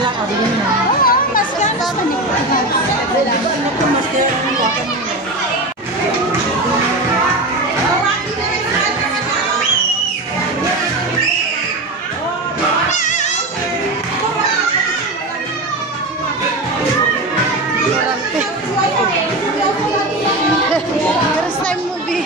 lang, abigin mo. Oo, mas ganas man eh. Mas ganas. First time movie.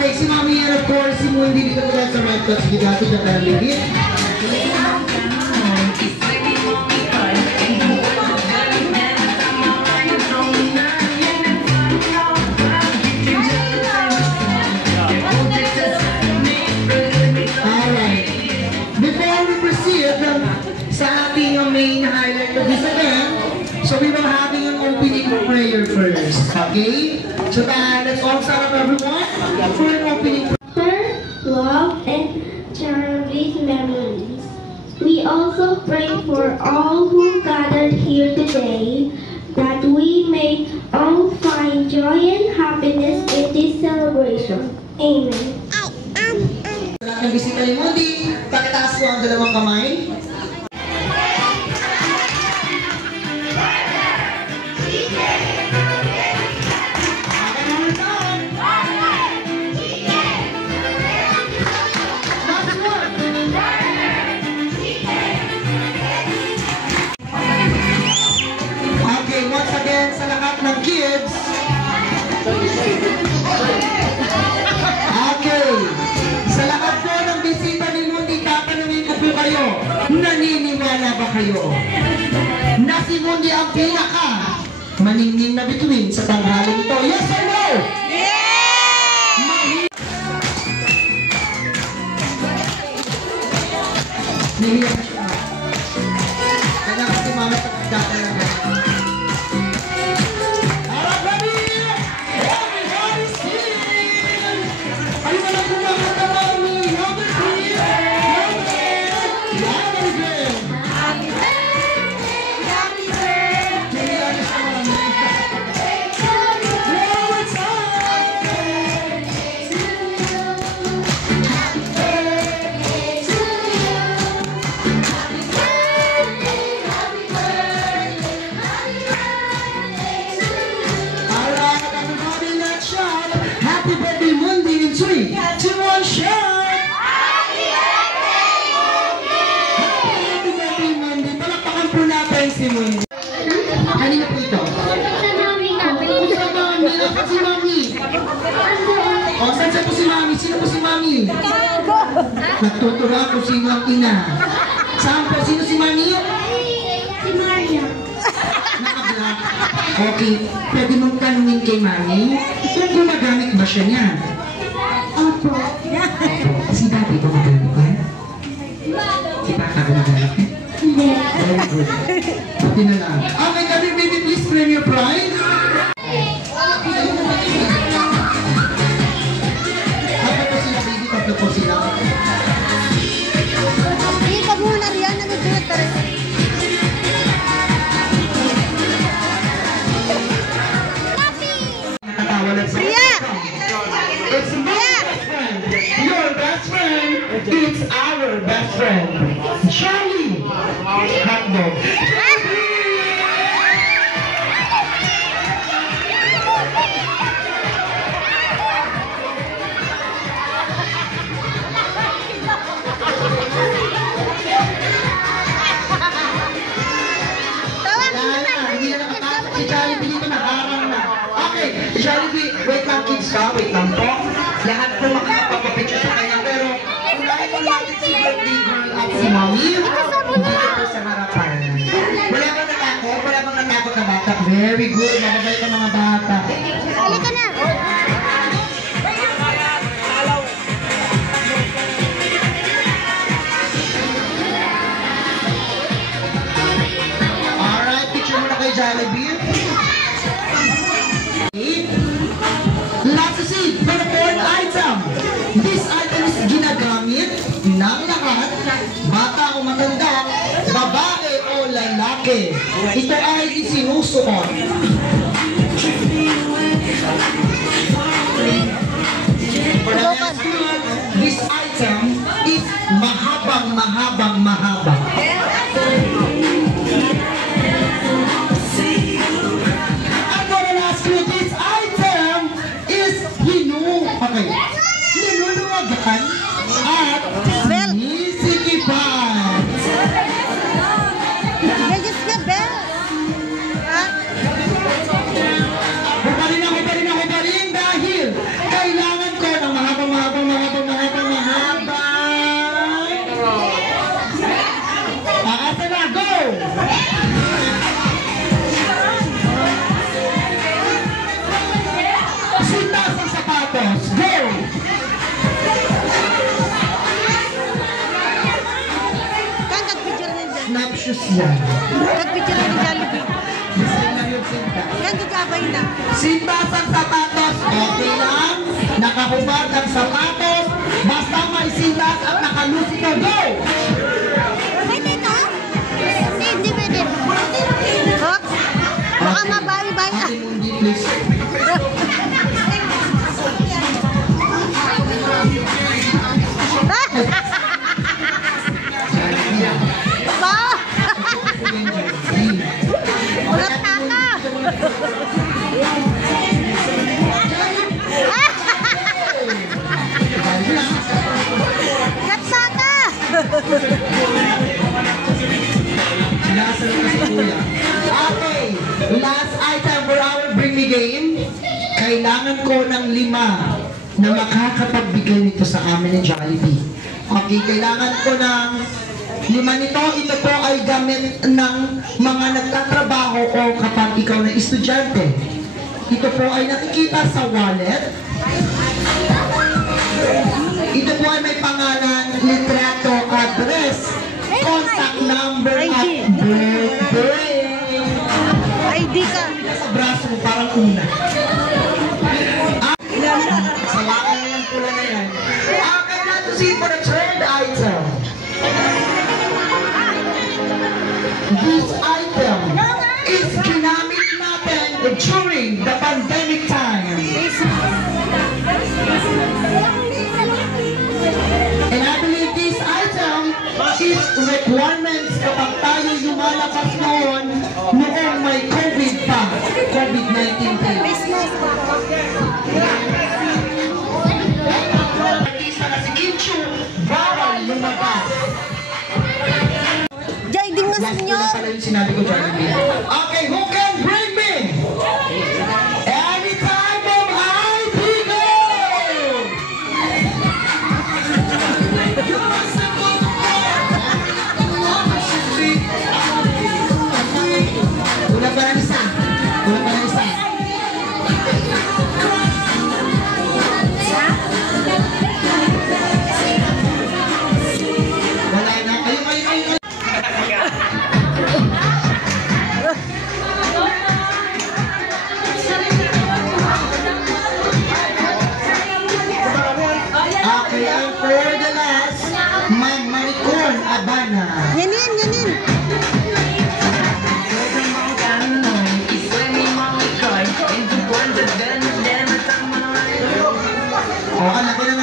Okay, si Mami and of course, si Mundi dito mula sa Red Touch Gigati na kaligit. Alright. Before we proceed sa ating main highlight of this event, so we will having an opening prayer first, okay? So let's all stand up, everyone, for an opening prayer. Love and cherished memories. We also pray for all who gathered here today, that we may all find joy and happiness in this celebration. Amen. Nagbisita ni Mundi, pakitaas po ang dalawang kamay. Mundi ang pinaka maningning na bituin sa tanghaling ito. Yes or no? Nahiya na siya. Kaya kasi mama pagkakata lang. Harap kami! Everybody sing! Ayun na lang kumakata mami! Number 3! Number 3! Happy birthday! Happy birthday! Nahiya na siya mami. One more time! Alright, everybody, let's shout! Happy birthday, Mundi! In 3, 2, 1, shout! Happy birthday, Mundi! Palakpakan po natin si Mundi. Kanina po ito? Sa mami namin. O, sa mami! Asan si mami? O, saan siya po si mami? Sino po si mami? Nagtuturo kung sino ang ina. Saan po? Sino si mami? Si Maria. Naka-black. Okay, pwede mong tanungin kay mami kung gumagamit ba siya niya? Opo. Si Daddy gumagamit niya? Si Papa gumagamit niya? Hindi. Very good. Buti na lang. Okay, can you baby please claim your prize? Tatlo po sila baby, tatlo po sila. Ika muna riyan, nagugulat ka rin. Nakatawa lang sila. Priya! It's my best friend. Your best friend. It's our best friend. Charlie. Hotdog. Wala na, hindi na nakapasok si Jollibee dito, nakarang na. Okay, Jollibee, wait lang kids ka, wait lang po. Lahat po makakapapapicture sa kanya, pero unahin mo natin si birthday girl at si mommy. Dito po sa harapan. Wala bang natakot? Wala bang natakot na bata? Very good, mababay ka mga bata. Halika na. Alright, picture mo na kay Jollibee. Last to see, for the fourth item. This item is ginagamit ng lahat, bata o matanda, babae o lalaki. Ito ay isinusuot. For the next one, this item is mahaba. I'm gonna ask you, this item is okay. Hinuluwagan at sinisikipan. Legis ka, Bel. Ha? Hubarin dahil kailangan ko ng mahaba. Asa na, go! Sintas ang sapatos, go! Kan, nagpicture na dyan. Snap shoes yan. Nagpicture na ni Jollibee. Gusto na yung sintas. Kan, gagabay na. Sintas ang sapatos, okay lang. Nakahubad ang sapatos, basta may sintas at nakalus ito, go! Pwede ito? Hindi pwede. Hop. Baka mabawi-bawi. Ate Mundi, please. Ba? Ulat taka. Ulat taka. Sinasalo na si Kuya. Okay, last item for our Bring Me game. Kailangan ko ng 5 na makakapagbigay nito sa amin ng Jollibee. Okay, kailangan ko ng Lima nito, ito po ay gamit ng mga nagtatrabaho o kapag ikaw na estudyante. Ito po ay nakikita sa wallet. Ito po ay may pangalan, litrato, address, contact number at birthday. ID ka. Sa braso mo, parang una. Sawakan na yung pula na yan. Okay, now to see for the third item. This item is ginamit natin during the pandemic time. And I believe this item is requirements kapag tayo lumalabas noon noong may COVID pa. COVID-19 pa. Artista na si Kim Chu, bawal lumabas. Jai, di nga Last ko senyor. na pala yung sinabi ko, Jollibee. Okay, who can bring me? Anytime of IPGO! Kulang pa ng isa. Kulang pa ng isa. Wala na. Ayun. Okay, and for the last, Ma'am Maricon Abana. Yanin. Oh, anak ko na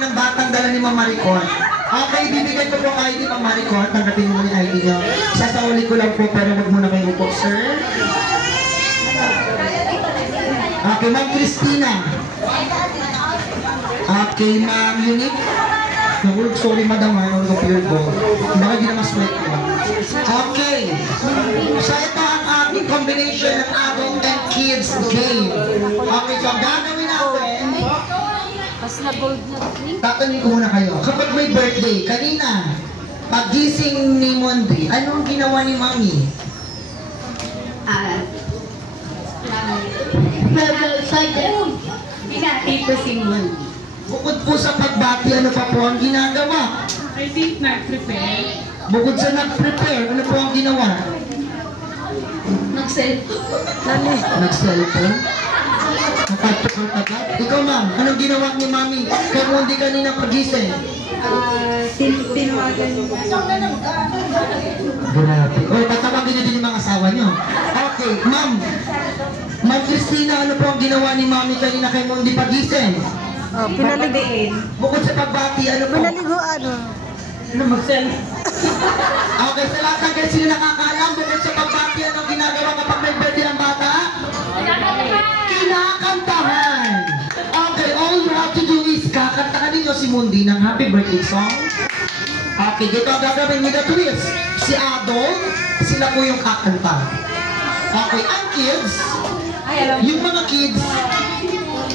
ng batang dala ni Ma'am Maricon. Okay, bibigyan ko po ID Ma'am Maricon. Tanggapin mo yung ID niyo. Sasauli ko lang po, pero wag muna kayo upo, sir. Okay, Ma'am Christina. Okay, Ma'am Unique. Naku, sorry madam, ano ko pure gold. Baka di na mas-sweat ko. Okay. So ito ang ating combination ng adult and kids game. Okay, so ang gagawin natin, tatanungin ko muna kayo. Kapag may birthday, kanina, pagising ni Mondi, anong ginawa ni Mami? Pinati po si Mondi. Bukod po sa pagbati, ano pa po ang ginagawa? I think nag-prepare. Bukod sa nag-prepare, ano po ang ginawa? Nag-cellphone? Nakatupang agad? Ikaw ma'am, anong ginawa ni Mami? Kaya Mondi kanina pagising? Tinawagan niyo. Grabe. O, tatawagin niyo din yung mga asawa niyo. Okay, ma'am. Ma'am Christina, ano po ang ginawa ni Mami kanina kay Mondi pagising? Oh, pinaligoin. Bukod sa pagbati, ano po? Pinaliguan. Ano mag-sell? Okay, sa lahat ng guys, sino nakakaalam, bukod sa pagbati, anong ginagawa kapag may birthday ang bata? Kinakantahan! Okay, all you have to do is kakantahan ninyo si Mondi ng happy birthday song. Okay, dito ang gagawin with the twist. Si Adol, sila po yung kakanta. Okay, ang kids, yung mga kids,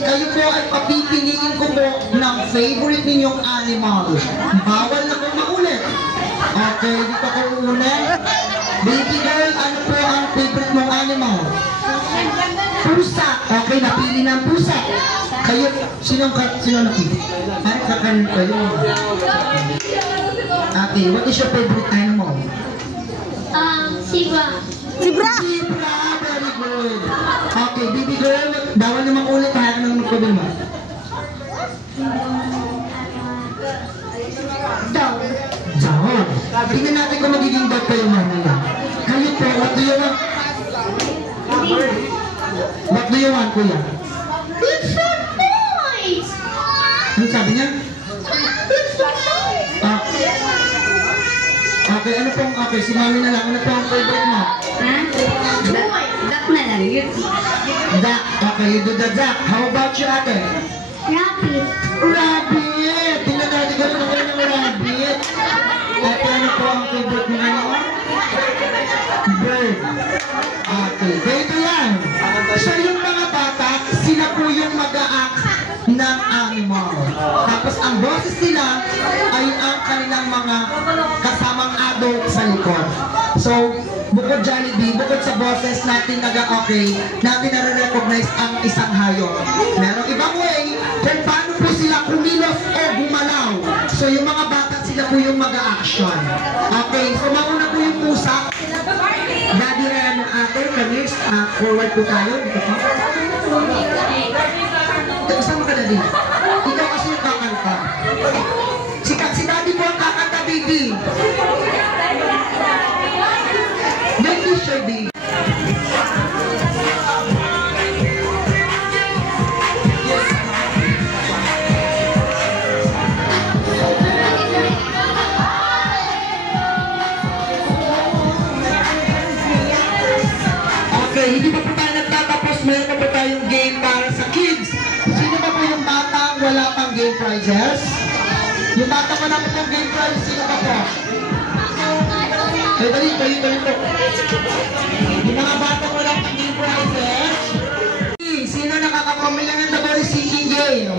kayo po ay papipiliin ko po ng favorite ninyong animal. Bawal na po maulit. Okay, dito ko una. Baby girl, ano po ang favorite mong animal? Pusa. Okay, napili na ang pusa. Kayo, sino napili? Parang kakaroon kayo. Okay, what is your favorite animal? Siba. Sibra! Zebra, very good. Okay, baby girl, bawal naman ulit, kaya ka nang magpabima. Dog. Dog. Tingnan natin kung magiging dog kayo mamaya. Kayo po, what do you want? What do you want, kuya? It's so nice. Ano sabi niya? It's so nice. Ah. Okay, ano pong, okay, si mami na lang, ano pong favorite mo? Duck na lang. Duck. Okay, you do the duck. How about you, ate? Rabbit. Rabbit! Tingnan natin kung ano kayo ng rabbit. Ate, ano po ang favorite mo ano? Bird. Okay, ganito yan. So yung mga bata, sila po yung mag-a-act ng animal. Tapos ang boses nila ay ang kanilang mga kasamang adult sa boses natin okay, natin nare-recognize ang isang hayop. Merong ibang way kung paano po sila kumilos o gumalaw. So yung mga bata sila po yung mag-a-action. Okay, so mauna po yung pusa. Daddy Ren, ate, kamis, forward po tayo. Dito po. Kasama ka, Daddy. Ikaw kasi yung kakanta. Si Daddy po ang kakanta, baby. Baby, sure, baby. Okay, hindi pa po tayo nagtatapos. Mayroon pa po tayong game para sa kids. Sino ba po yung batang wala pang game prizes? Yung batang wala pa pang game prize, sino ba po? Dali po. Yung mga batang wala pang game prizes. Sino nakakapamila ng The Body Sinking Game?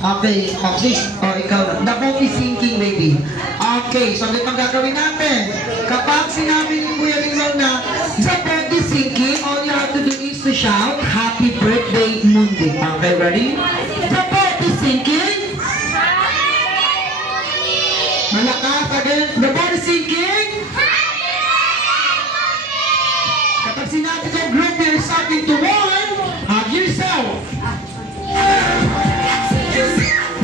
Okay, ikaw na. The Body Sinking, baby. Okay, so ano pang gagawin natin? Kapag sinabi ni Kuya Ringlong na The Body Sinking, all you have to do is to shout, Happy Birthday, Mundi. Okay, ready? The Body Sinking. Malakas, again. The Body Sinking. Kapag sinabi ko, group yourself into one, hug yourself.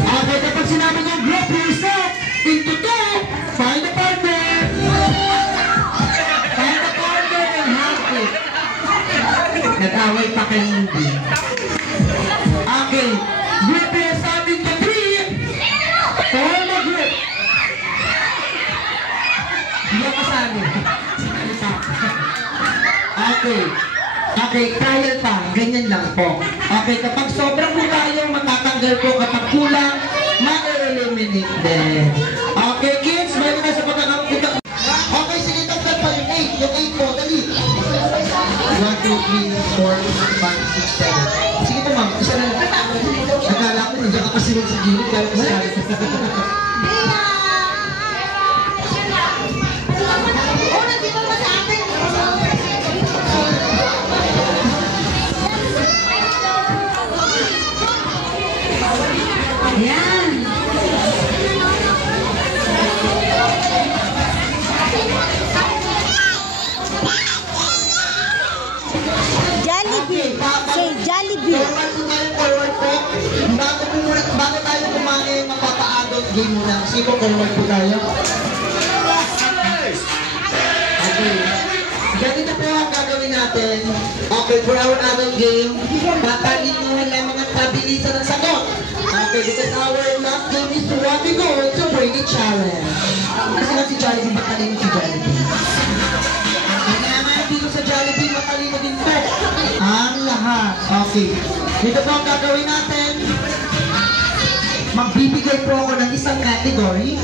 Okay, kapag sinabi ko, group yourself into two, find a partner. Find a partner and hug it. Nag-away pa kayo hindi. Okay, group yourself into three, form a group. Hindi ako kasali. Okay, trial pa. Ganyan lang po. Okay, kapag sobrang po tayo, matatanggal po. Kapag kulang, ma-eliminate din. Okay, kids, meron na sa pagkakapunta. Okay, sige, tagdag pa yung 8. Yung 8 po, dali. 1, 2, 3, 4, 5, 6, 7. Sige po, ma'am. Isa na lang. Akala ko, nandiyan ka kasi sa gilid. Kaya ko sa Yan. Jollibee. Say Jollibee. Forward po. Bago tayo kumain, mapapa-adult game muna. Sige, forward po tayo. Okay. Ganito po ang gagawin natin. Okay, for our adult game, tatalinuhan lang mga pabilisan ng sagot. Okay, because our last game is to what we go to bring it challenge. Kasi nga si Jollibee, matalino si Jollibee. Kaya naman dito sa Jollibee, matalino din po. Ang lahat. Okay. Dito po ang gagawin natin. Magbibigay po ako ng isang category.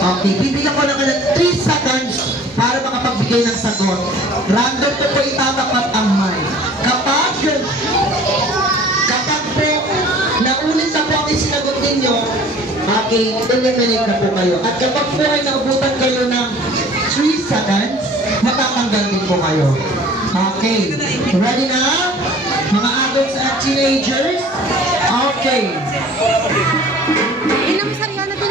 Okay, bibigyan ko ng 3 seconds para makapagbigay ng sagot. Random po itatapat ang mic. Kapag po naulit na po ang isinagot ninyo, okay, eliminate na po kayo. At kapag po ay naubutan kayo ng 3 seconds, matatanggal din po kayo. Okay, ready na? Mga adults at teenagers? Okay.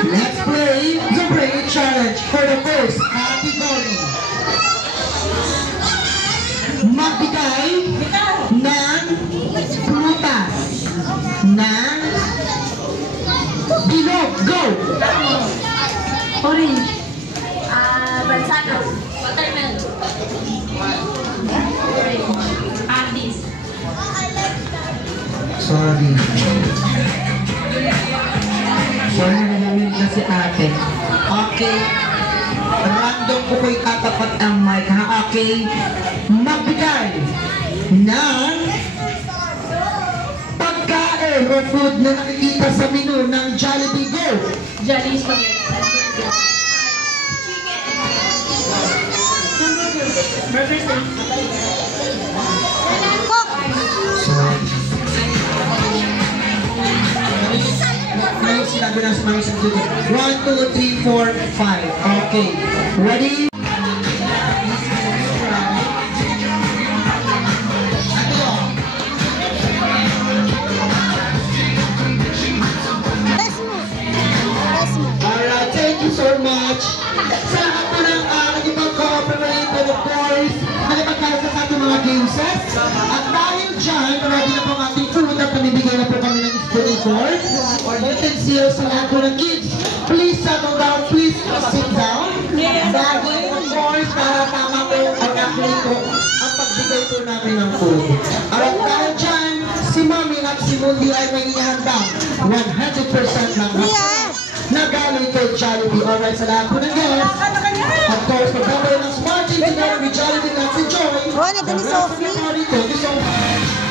Let's play the Brain Challenge for the first category. Magbigay ng prutas ng bilog. Go! Orange. Bansano. Watermelon. Addis. Sorry. Sorry na namin na si ate. Okay. Random ko ko'y tatapat ang mic, ha? Okay. Magbigay ng pagkain or food na nakikita sa menu ng Jollibee. Go! Jollibee spaghetti. Burger steak. Sorry. May sinabi na sa mga isang tuloy. 1, 2, 3, 4, 5. Okay. Ready? sincere sa lahat po ng kids. Please settle down, please sit down. Dahil, of course, para tama po ang actually po ang pagbigay po namin ng food. At dahil dyan, si Mami at si Mundi ay may inihanda 100% ng na galing kay Jollibee. Alright, sa lahat po ng guests. Of course, pagkakaroon ng Smart Team together with Jollibee, let's enjoy. Oh, nandun ni Sophie. Thank you so much.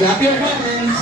Clap your hands.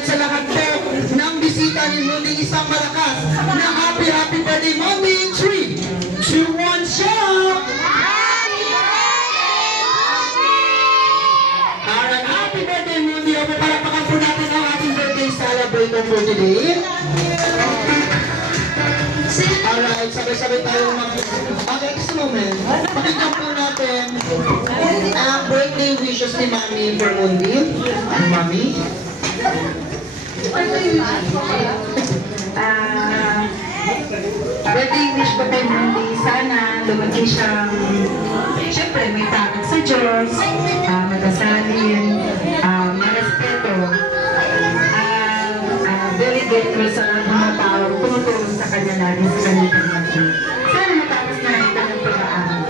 Sa lahat po ng bisita ni Mundi, isang malakas na happy birthday Mundi. 3, 2, 1, shout! Alright, happy birthday Mundi. Palakpakan po natin ang ating birthday celebrator for today. sabay-sabay tayo at this moment, pakinggan po natin ang birthday wishes ni Mami Bermundi. Mami? Birthday wish ko kay Mundi, sana lumaki siyang, syempre may takot sa Diyos, magasalin, marespeto, very grateful sa mga tao, tumutulong sa kanya natin sa kanyang natin. Sana matapos na rin kanyang pag-aaral.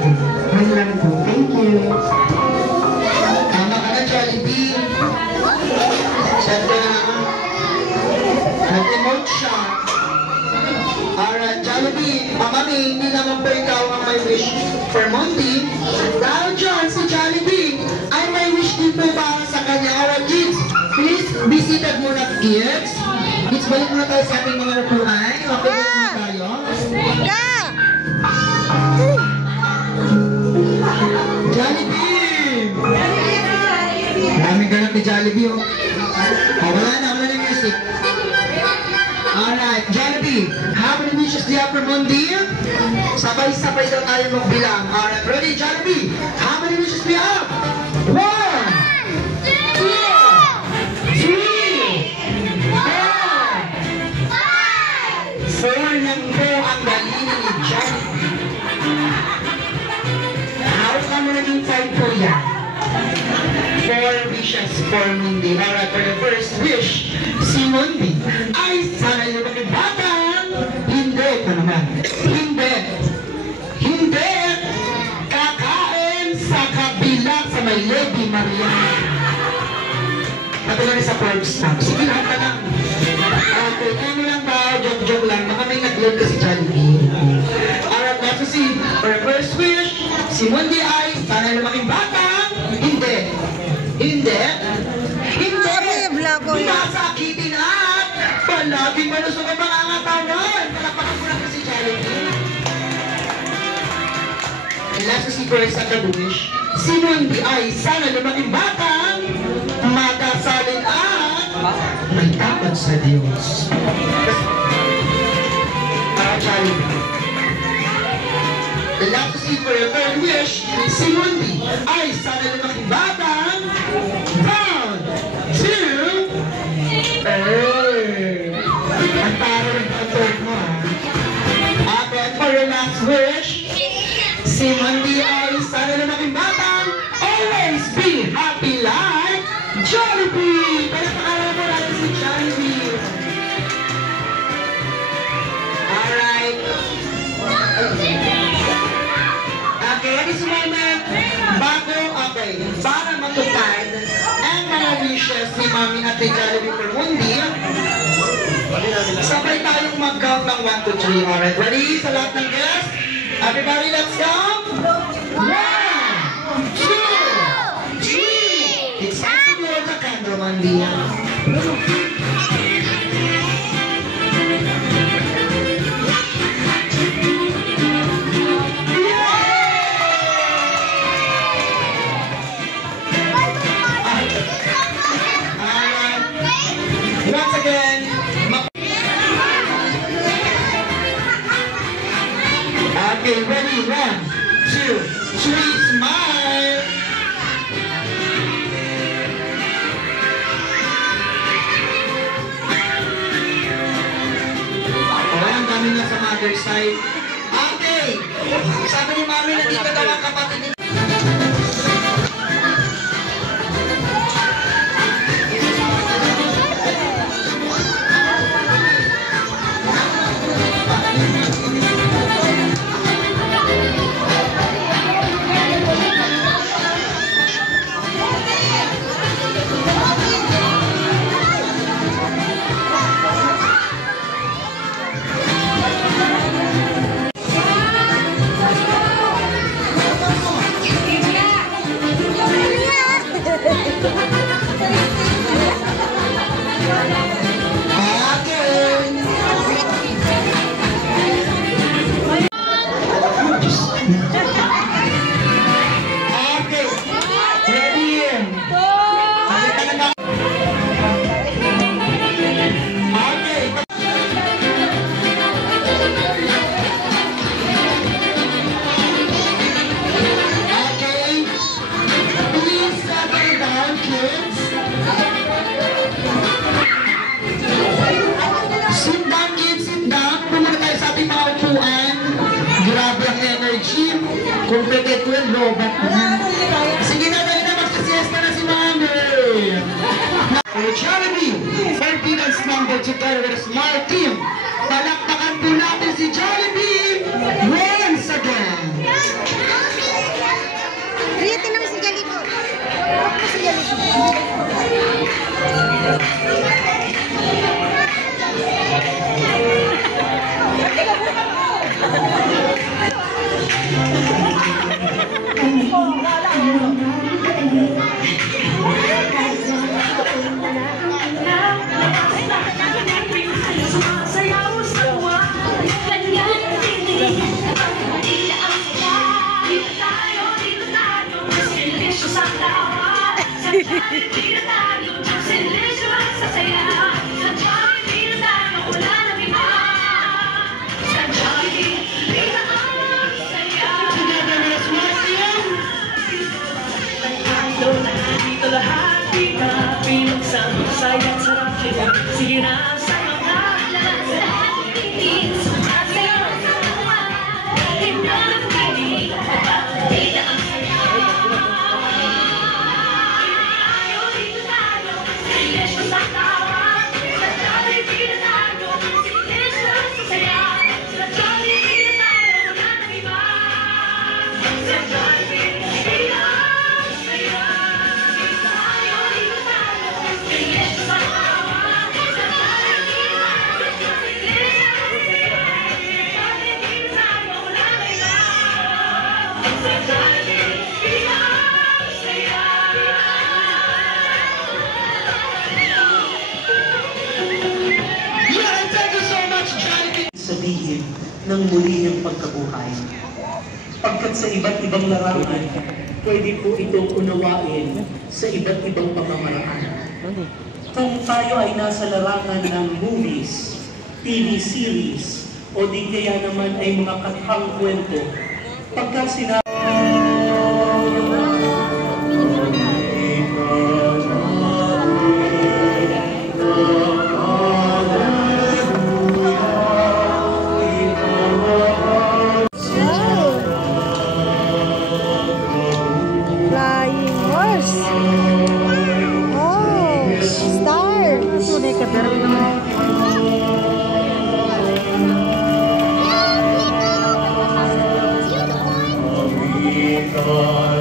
Yun lang po. Thank you. Tama ka na, Jollibee. Siyempre na, nag-emote siya. Alright, Jollibee. Mami, hindi naman po ikaw ang may wish for Monty. Dahil dyan, si Jollibee ay may wish din po para sa kanya. Alright, kids, please be seated muna, kids. Kids, balik muna tayo sa ating mga upuan. Okay, balik muna tayo. Jollibee! Maraming ganap ni Jollibee, oh. Wala na yung music. Alright, Jollibee, how many wishes do you have for Mundi? Sabay-sabay daw tayo magbilang. Alright, ready, Jollibee? How many wishes do you have? 1, 2, 3, 4, 5 lang po ang galing ni Jollibee. How come naging 5 po yan? 4 wishes for Mundi. Alright, for the first wish, si Mundi ay sana yung magibatan. Hindi ito naman. Hindi kakain sa kabila sa may Lady Maria. Katulad sa pork snap. Sige, lahat ka lang. Okay, ano lang ba? Joke lang. Baka may nag-load kasi Jollibee. Alright, let's see. For the first wish, si Mundi ay sana yung lumaking bata. Hindi masakitin at palaging malusog ang mga angatawan. Palakpakan ko lang kasi Jollibee. Last si for sa wish, si Mundi ay sana lumaking batang matasalin at may takot sa Diyos. Jollibee. Last si for your third wish, si Mundi ay sana lumaking batang 1, 2, ang taro ng pantog mo, ha? And for your last wish, si Mundi ay sana lumaking batang always be happy like Jollibee! Palapakalan mo natin si Jollibee. Alright. Okay, at this moment, para matupad ang mga wishes ni Mami at ni Jollibee for Mundi, sabay tayong mag-count ng 1, 2, 3. Alright, ready? Sa lahat ng guests, everybody, let's count! 1, 2, 3! It's time to blow the candle, Mundi. Once again, okay, ready, 1, 2, 3, smile! Okay, ang dami na sa mother side. Okay, sabi ni Mami na dito daw ang kapatid ni Kumpete ko yung lobat na. Sige na tayo na, magsisiesta na si Mami. Jollibee, 14 and stronger together with a smart team. Palakpakan po natin si Jollibee once again. Ria, tinang si Jollibee po. Ako si Jollibee. Sige na sa mga sabihin ng muli ng pagkabuhay. Pagkat sa iba't ibang larangan, pwede po itong unawain sa iba't ibang pamamaraan. Kung tayo ay nasa larangan ng movies, TV series, o di kaya naman ay mga kathang kwento, pagka sinabi Star!